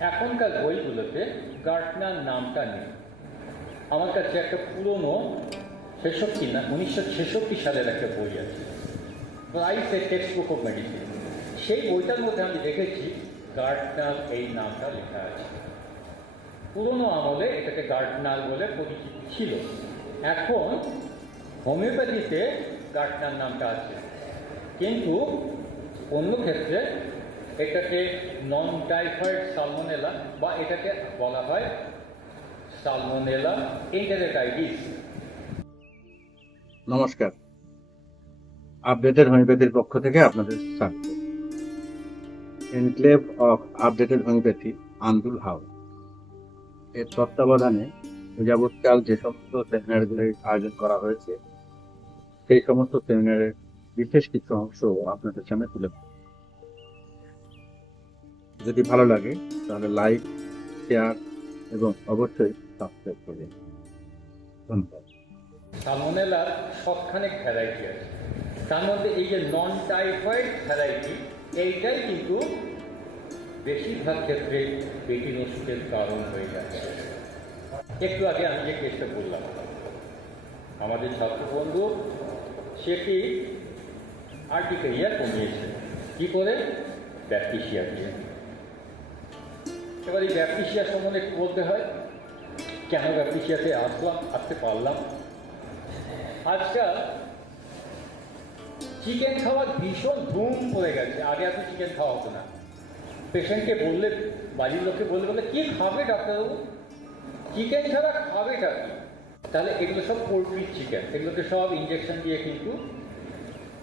এখনকার বইগুলোতে গার্টনার নামটা নেই। আমার কাছে একটা পুরনো 1966 সালের একটা বই আছে, price A text book of medicine. সেই বইটার মধ্যে আমি দেখেছি গার্টনার এই নামটা লেখা আছে। পুরনো আমলে এটাকে গার্টনার বলে পরিচিত ছিল। এখন হোমিওপ্যাথিতে গার্টনার নামটা আছে, কিন্তু অন্য ক্ষেত্রে এটাকে নন টাইফয়েড সালমোনেলা বা এটাকে বলা হয় সালমোনেলা এন্টেরিটাইটিস। নমস্কার, আপডেটেড হোমিওপ্যাথির পক্ষ থেকে আপনাদের স্বাগত। Enclave of updated homeopathy Andul how এর তত্ত্বাবধানে যাবৎকাল যে সমস্ত সেমিনারগুলির আয়োজন করা হয়েছে সেই সমস্ত সেমিনারের বিশেষ কিছু অংশ আপনাদের সামনে তুলে ধরব। যদি ভালো লাগে তাহলে লাইক, শেয়ার এবং অবশ্যই সাবস্ক্রাইব করবেন। ধন্যবাদ। সালমোনেলার সবখানেক ভ্যারাইটি আছে, তার মধ্যে এই যে নন টাইফয়েড ভ্যারাইটি, এইটাই কিন্তু বেশিরভাগ ক্ষেত্রে পেটির ওষুধের কারণ হয়ে যাচ্ছে। একটু আগে আমি যে কেসটা বললাম, আমাদের ছাত্রবন্ধু সেটি আর্টিকেরিয়া কমিয়েছে। কী করে? ব্যাকটেরিয়া দিয়ে। এবার এই ব্যাকটেরিয়া সম্বন্ধে একটু বলতে হয়, কেন ব্যাকটেরিয়াতে আসতে পারলাম। আজকাল চিকেন খাওয়ার ভীষণ ধুম পড়ে গেছে। আগে এত চিকেন খাওয়া হতো না। পেশেন্টকে বললে, বাড়ির লোককে বললে কী খাবে ডাক্তারবাবু, চিকেন ছাড়া খাবেটা কি? তাহলে এগুলো সব পোলট্রির চিকেন, এগুলোকে সব ইঞ্জেকশন দিয়ে, কিন্তু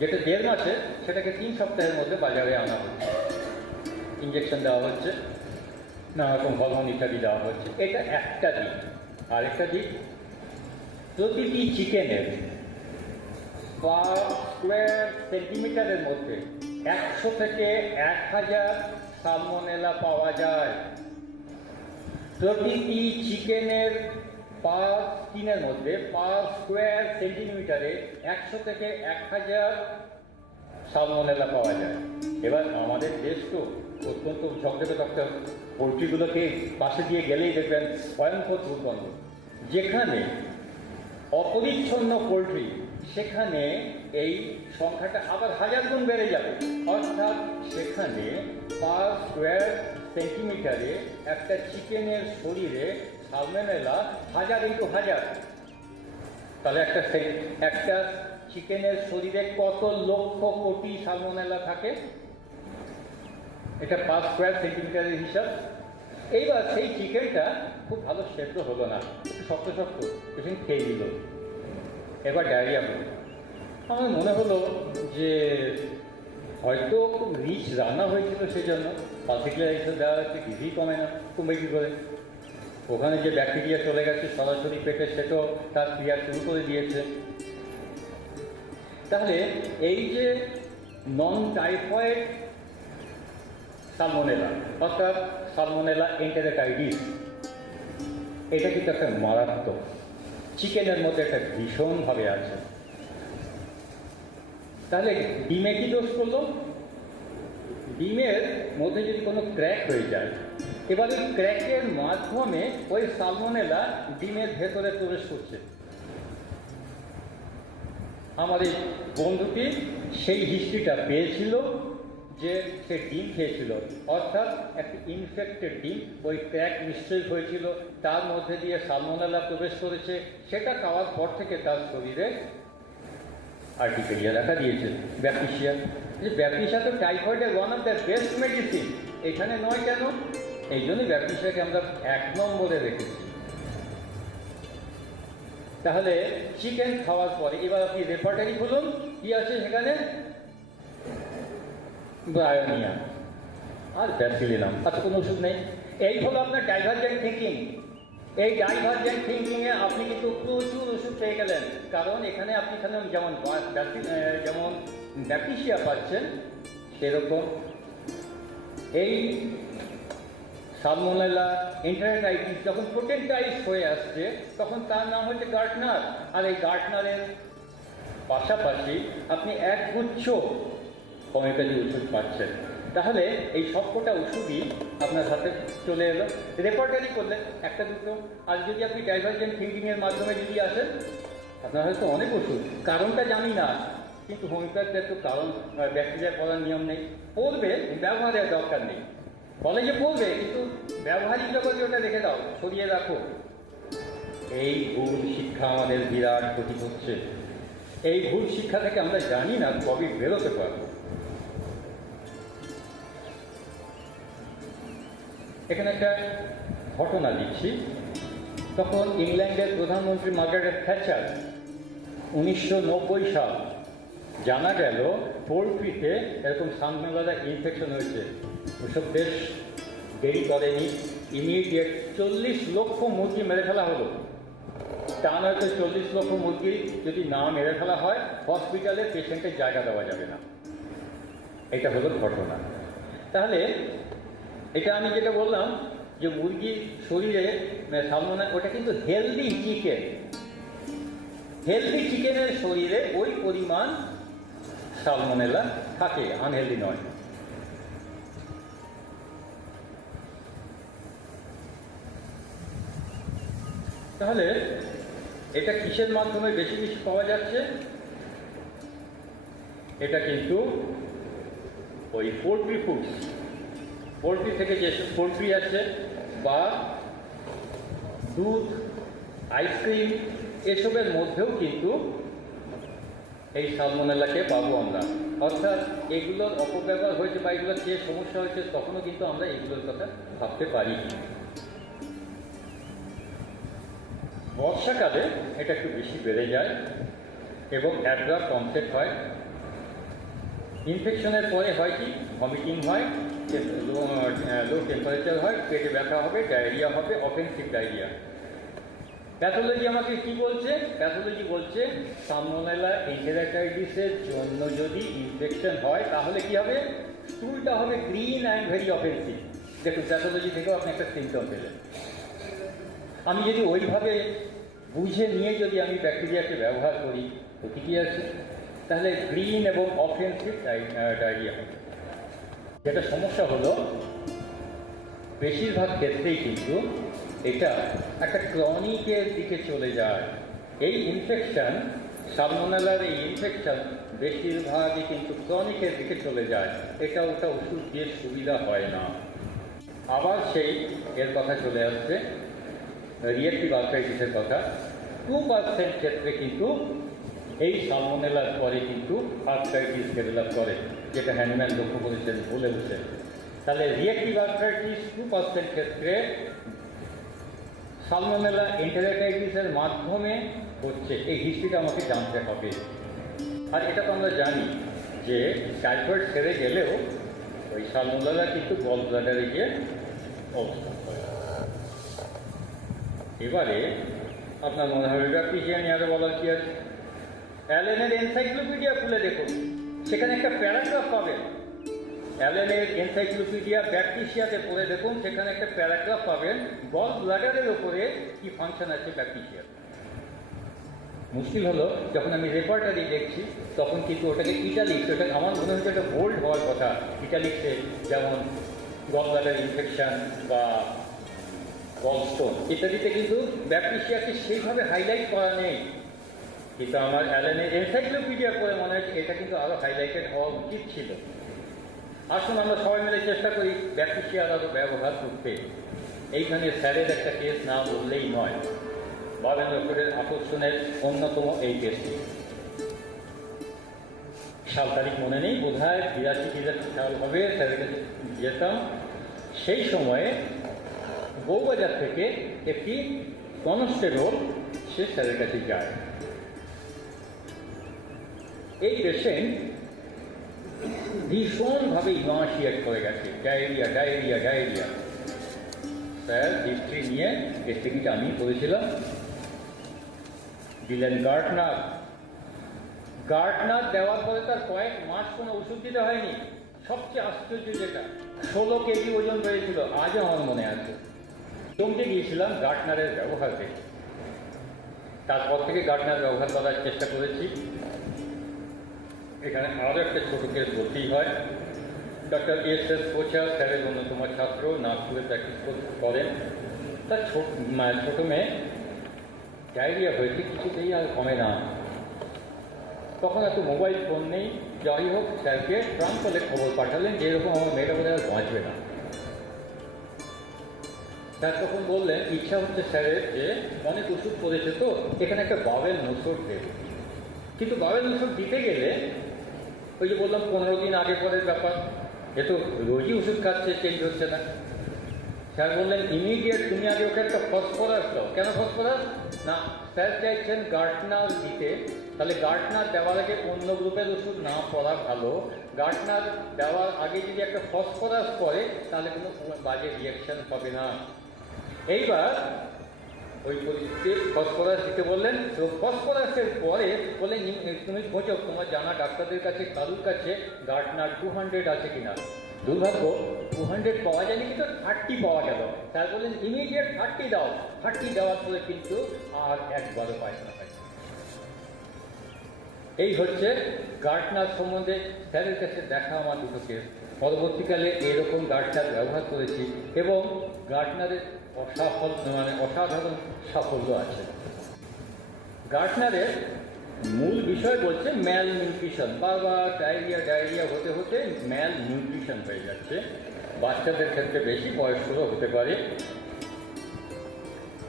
যেটা 1.5 মাসে সেটাকে 3 সপ্তাহের মধ্যে বাজারে আনা হচ্ছে। ইঞ্জেকশন দেওয়া হচ্ছে, নানা রকম হরমোন ইত্যাদি দেওয়া হচ্ছে। এটা একটা দিক। আরেকটা দিক, প্রতিটি চিকেনের পার স্কোয়ার সেন্টিমিটারের মধ্যে 100 থেকে 1000 সালমোনেলা পাওয়া যায়। প্রতিটি চিকেনের পার স্কিনের মধ্যে পার স্কোয়ার সেন্টিমিটারে 100 থেকে 1000 সালমোনেলা পাওয়া যায়। এবার আমাদের দেশ তো অত্যন্ত ঝকঝকে ডক্টর, পোলট্রিগুলোকে পাশে দিয়ে গেলেই দেখবেন ভয়ঙ্কর দুর্গন্ধ। যেখানে অপরিচ্ছন্ন পোলট্রি, সেখানে এই সংখ্যাটা আবার 1000 গুণ বেড়ে যাবে। অর্থাৎ সেখানে পার স্কোয়ার সেন্টিমিটারে একটা চিকেনের শরীরে সালমোনেলা 1000 × 1000। তাহলে একটা চিকেনের শরীরে কত লক্ষ কোটি সালমোনেলা থাকে? এটা পার স্কোয়ার সেন্টিমিটারের হিসাব। এইবার সেই চিকেনটা খুব ভালো সেদ্ধ হলো না, একটু শক্ত শক্ত, পেশেন্ট খেয়ে দিল। এবার ডায়রিয়া হলো। আমার মনে হলো যে হয়তো খুব রিচ রান্না হয়েছিল, সেই জন্য পার্টিকুলার এইসব দেওয়া হচ্ছে, কিছুই কমে কী করে। ওখানে যে ব্যাকটেরিয়া চলে গেছে সরাসরি পেটে, সেটাও তার ক্রিয়া শুরু করে দিয়েছে। তাহলে এই যে নন টাইফয়েড সালমোনেলা, অর্থাৎ সালমোনেলা এন্টেরিটাইটিস, এটা কিন্তু একটা মারাত্মক, চিকেনের মধ্যে একটা ভীষণভাবে আছে। তাহলে ডিমে কি দোষ করলো? ডিমের মধ্যে যদি কোনো ক্র্যাক হয়ে যায়, এবার ওই ক্র্যাকের মাধ্যমে ওই সালমোনেলা ডিমের ভেতরে প্রবেশ করছে। আমার এই বন্ধুটি সেই হিস্ট্রিটা পেয়েছিল যে সে ডিম খেয়েছিল, অর্থাৎ একটা ইনফেক্টেড ডিম, ওই ক্র্যাক নিশ্চয়ই হয়েছিল, তার মধ্যে দিয়ে সালমোনেলা প্রবেশ করেছে। সেটা খাওয়ার পর থেকে তার শরীরে আর্টিকেরিয়া দেখা দিয়েছে, ব্যাকটেরিয়া। যে ব্যাকটেরিয়া তো টাইফয়েডের one of the best medicine, এখানে নয় কেন? এই জন্যই ব্যাকটেরিয়াকে আমরা 1 নম্বরে রেখেছি। তাহলে চিকেন খাওয়ার পরে এবার আপনি রেপার্টারি খুলুন, কি আছে সেখানে? ব্রায়োনিয়া আর ব্যাসিলিনাম, আচ্ছা কোনো ওষুধ নেই। এই হলো আপনার ডাইভার্জেন্ট থিঙ্কিং। এই ডাইভার্জেন্ট থিঙ্কিংয়ে আপনি কিন্তু প্রচুর ওষুধ পেয়ে গেলেন, কারণ এখানে আপনি যেমন ব্যাকটেরিয়া পাচ্ছেন, সেরকম এই সালমোনেলা এন্টেরিটাইটিস যখন পোটেন্টাইজ হয়ে আসছে, তখন তার নাম হচ্ছে গার্টনার। আর এই গার্টনারের পাশাপাশি আপনি একগুচ্ছ হোমিওপ্যাথি ওষুধ পাচ্ছেন, তাহলে এই সবকটা ওষুধই আপনার হাতে চলে এলো। রেপার্টারি করলে একটা দুটো, আর যদি আপনি ডাইভার্জেন্ট থিঙ্কিংয়ের মাধ্যমে যদি আসেন, আপনার হয়তো অনেক ওষুধ, কারণটা জানি না, কিন্তু হোমিওপ্যাথিতে তো কারণ ব্যাকটেরিয়া করার নিয়ম নেই, পড়বে, ব্যবহারের দরকার নেই। কলেজে পড়বে, কিন্তু ব্যবহারিক জগতে ওটা রেখে দাও, সরিয়ে রাখো। এই ভুল শিক্ষা আমাদের বিরাট ক্ষতি হচ্ছে। এই ভুল শিক্ষা থেকে আমরা জানি না কবে বেরোতে পারবো। এখানে একটা ঘটনা দিচ্ছি। তখন ইংল্যান্ডের প্রধানমন্ত্রী মার্গারেট থ্যাচার 1990 সাল জানা গেল পোলট্রিতে এরকম সালমোনেলা ইনফেকশন হয়েছে। ওসব বেশ দেরি করেনি, ইমিডিয়েট 40 লক্ষ মুরগি মেরে ফেলা হলো। তা নয়তো 40 লক্ষ মুরগি যদি না মেরে ফেলা হয়, হসপিটালে পেশেন্টের জায়গা দেওয়া যাবে না। এটা হলো ঘটনা। তাহলে এটা আমি যেটা বললাম যে মুরগির শরীরে সালমোনেলা, ওটা কিন্তু হেলদি চিকেন। হেলদি চিকেনের শরীরে ওই পরিমাণ সালমোনেলা থাকে, আনহেলদি নয়। তাহলে এটা কিসের মাধ্যমে বেশি বেশি পাওয়া যাচ্ছে? এটা কিন্তু ওই পোলট্রি ফুডস, পোলট্রি থেকে যেসব পোলট্রি আছে, বা দুধ, আইসক্রিম, এসবের মধ্যেও কিন্তু এই সালমোনেলাকে পাবো আমরা। অর্থাৎ এগুলোর অপব্যবহার হয়েছে বা এগুলোর যে সমস্যা হয়েছে, তখনও কিন্তু আমরা এগুলোর কথা ভাবতে পারি। বর্ষাকালে এটা একটু বেশি বেড়ে যায় এবং অ্যাডভান্স অনসেট হয়। ইনফেকশনের পরে হয় কি, ভমিটিং হয়, লো টেম্পারেচার হয়, পেটে ব্যথা হবে, ডায়রিয়া হবে, অফেন্সিভ ডায়রিয়া। প্যাথোলজি আমাকে কি বলছে? প্যাথোলজি বলছে সালমোনেলা এন্টেরাইটিসের জন্য যদি ইনফেকশন হয়, তাহলে কি হবে? স্টুলটা হবে গ্রিন অ্যান্ড ভেরি অফেন্সিভ। দেখুন, প্যাথোলজি থেকেও আপনি একটা সিমটম পেলেন। আমি যদি ওইভাবে বুঝে নিয়ে যদি আমি ব্যাকটেরিয়াকে ব্যবহার করি, প্রতিক্রিয়া আছে, তাহলে গ্রিন এবং অফেন্সিভ ডায়রিয়া হবে। যেটা সমস্যা হলো, বেশিরভাগ ক্ষেত্রেই কিন্তু এটা একটা ক্রনিকের দিকে চলে যায়। এই ইনফেকশন, সালমোনেলার এই ইনফেকশন বেশিরভাগই কিন্তু ক্রনিকের দিকে চলে যায়। এটা ওটা ওষুধ দিয়ে সুবিধা হয় না। আবার সেই এর কথা চলে আসছে, রিয়েক্টিভ আর্থ্রাইটিসের কথা। 2% ক্ষেত্রে কিন্তু এই সালমোনেলার পরে কিন্তু আর্থ্রাইটিস ডেভেলপ করে, যেটা হ্যানিম্যান লক্ষ্য করেছেন বলে বসে। তাহলে রিয়েক্টিভ আর্থ্রাইটিস 2% ক্ষেত্রে সালমোনেলা এন্টেরাইটিসের মাধ্যমে হচ্ছে। এই হিস্ট্রিটা আমাকে জানতে হবে। আর এটা তো আমরা জানি যে টাইফয়েড সেরে গেলেও ওই সালমোনেলা কিন্তু গল ব্লাডারে গিয়ে অবস্থান করে। এবারে আপনার মনে হবে ব্যাকটেরিয়া নিয়ে আরো বলার কি আছে? অ্যালেনের এনসাইক্লোপিডিয়া খুলে দেখুন, সেখানে একটা প্যারাগ্রাফ পাবেন। অ্যালেনের এনসাইক্লোপিডিয়া ব্যাকটেরিয়াতে পড়ে দেখুন, সেখানে একটা প্যারাগ্রাফ পাবেন গল ব্লাডারের ওপরে কি ফাংশন আছে ব্যাকটেরিয়ার। মুশকিল হলো, যখন আমি রেপার্টারি দেখছি তখন কিন্তু ওটাকে ইটালিক্স, ওটা আমার মনে হচ্ছে একটা বোল্ড হওয়ার কথা ইটালিক্সে, যেমন গল ব্লাডার ইনফেকশন বা গলস্টোন ইত্যাদিতে কিন্তু ব্যাকটেরিয়াকে সেইভাবে হাইলাইট করা নেই। কিন্তু আমার অ্যালেনের এনসাইক্লোপিডিয়া পড়ে মনে হচ্ছে এটা কিন্তু আরও হাইলাইটেড হওয়া উচিত ছিল। আসুন আমরা সবাই মিলে চেষ্টা করি ব্যাকটেরিয়ার আরও ব্যবহার করতে। এইখানে স্যারের একটা কেস না বললেই নয়। বাবেন্দ্রপুরের আকর্ষণের অন্যতম এই কেসটি। সাল তারিখ মনে নেই, বোধ হয় 82 সাল হবে, স্যারের কাছে যেতাম। সেই সময়ে বউবাজার থেকে একটি কনস্টেবল সে স্যারের কাছে যায়। এই পেশেন্ট ভীষণভাবে ইমাশিয়েট করে গেছে, diarrhoea diarrhoea diarrhoea. Sir history নিয়ে হিস্ট্রিটা আমি করেছিলাম, দিলেন গার্টনার। গার্টনার দেওয়ার পরে তার কয়েক মাস কোনো ওষুধ দিতে হয়নি। সবচেয়ে আশ্চর্য যেটা, 16 কেজি ওজন বেড়েছিল, আজও আমার মনে আছে। চমকে গিয়েছিলাম গার্টনারের ব্যবহার দেখে। তারপর থেকে গার্টনার ব্যবহার করার চেষ্টা করেছি। এখানে আরও একটা ছোট কেস বলতেই হয়। ডক্টর এস কোচা স্যারের অন্যতম ছাত্র, নাগপুরে প্র্যাকটিস করেন। তার ছোট মেয়ে ডায়রিয়া হয়েছে, কিছুতেই আর কমে না। তখন এত মোবাইল ফোন নেই, যাই হোক স্যারকে প্রান্তলে খবর পাঠালেন যে এরকম আমার মেয়েটা বোধহয় আর বাঁচবে না। স্যার তখন বললেন, ইচ্ছা হচ্ছে স্যারের যে অনেক ওষুধ করেছে তো এখানে একটা বাবেল নসর দেব। কিন্তু বাবেল নসর দিতে গেলে ওই যে বললাম 15 দিন আগে পরের ব্যাপার, এ তো রোজই ওষুধ খাচ্ছে, চেঞ্জ হচ্ছে না। স্যার বললেন ইমিডিয়েট তুমি আগে ওকে একটা ফসফরাস দাও। কেন ফসফরাস? না, স্যার চাইছেন গার্টনার দিতে, তাহলে গার্টনার দেওয়ার আগে অন্য গ্রুপের ওষুধ না পড়া ভালো। গার্টনার দেওয়ার আগে যদি একটা ফসফরাস পড়ে তাহলে কোনো বাজে রিয়াকশন হবে না। এইবার ওই পরিস্থিতি ফসফরাস দিতে বললেন। তো ফসফরাসের পরে বললেন তুমি খোঁজো তোমার জানা ডাক্তারদের কাছে কারুর কাছে গার্টনার 200 আছে কিনা। দুর্ভাগ্য 200 পাওয়া যায়নি, কিন্তু 30 পাওয়া গেল। স্যার বললেন ইমিডিয়েট 30 দাও। 30 দেওয়ার পরে কিন্তু আর একবারও পায়খানা পাই। এই হচ্ছে গার্টনার সম্বন্ধে স্যারের কাছে দেখা আমার দুটো কেস। পরবর্তীকালে এরকম গার্টনার ব্যবহার করেছি এবং গার্টনারের অসাধারণ সাফল্য আছে। গার্টনারের মূল বিষয় বলছে ম্যাল নিউট্রিশন। বারবার ডায়রিয়া হতে হতে ম্যাল নিউট্রিশন হয়ে যাচ্ছে। বাচ্চাদের ক্ষেত্রে বেশি, বয়স্করও হতে পারে,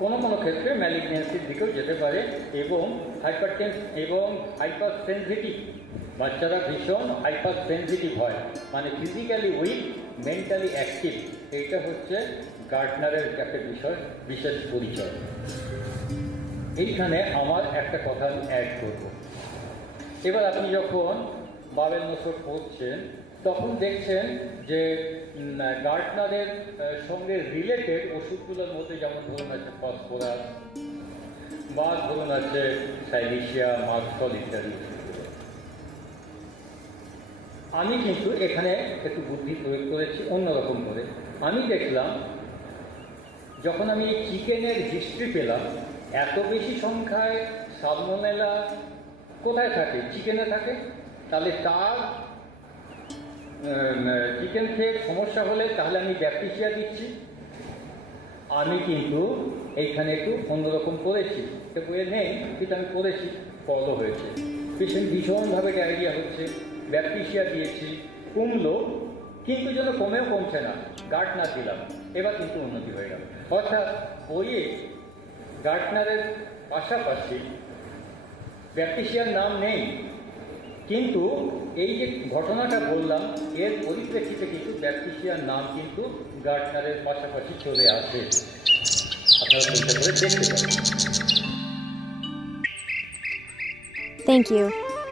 কোনো কোনো ক্ষেত্রে ম্যালিগনেন্সির দিকেও যেতে পারে এবং হাইপার সেনসিটিভ। বাচ্চারা ভীষণ হাইপার সেনসিটিভ হয়, মানে ফিজিক্যালি উইক, মেন্টালি অ্যাক্টিভ। এইটা হচ্ছে গার্টনারের একটা বিষয়, বিশেষ পরিচয়। এইখানে আমার একটা কথা আমি অ্যাড করব। এবার আপনি যখন বাবেল নসর পড়ছেন তখন দেখছেন যে গার্টনারের সঙ্গে রিলেটেড ওষুধগুলোর মধ্যে যেমন ধরুন আছে ফসফরাস বা ধরুন আছে সাইলিশিয়া, মার্কসল ইত্যাদি ওষুধগুলো। আমি কিন্তু এখানে একটু বুদ্ধি প্রয়োগ করেছি অন্যরকম করে। আমি দেখলাম যখন আমি এই চিকেনের হিস্ট্রি পেলাম, এত বেশি সংখ্যায় সালমোনেলা কোথায় থাকে? চিকেনে থাকে। তাহলে তার চিকেন খেয়ে সমস্যা হলে তাহলে আমি ব্যাকটেরিয়া দিচ্ছি। আমি কিন্তু এইখানে একটু অন্যরকম করেছি, সে বইয়ে নেই কিন্তু আমি করেছি, ফলও হয়েছে। পেশেন্ট ভীষণভাবে ডায়রিয়া হচ্ছে, ব্যাকটেরিয়া দিয়েছি, কমলো, কিন্তু যেন কমেও কমছে না। গার্টনার দিলাম, এবার কিন্তু উন্নতি হয়ে গেল। অর্থাৎ বইয়ে গার্টনারের পাশাপাশি ব্যাকটেরিয়ার নাম নেই, কিন্তু এই যে ঘটনাটা বললাম এর পরিপ্রেক্ষিতে কিন্তু ব্যাকটেরিয়ার নাম কিন্তু গার্টনারের পাশাপাশি চলে আসে। আপনারা চিন্তা করে দেখতে পারেন। Thank you.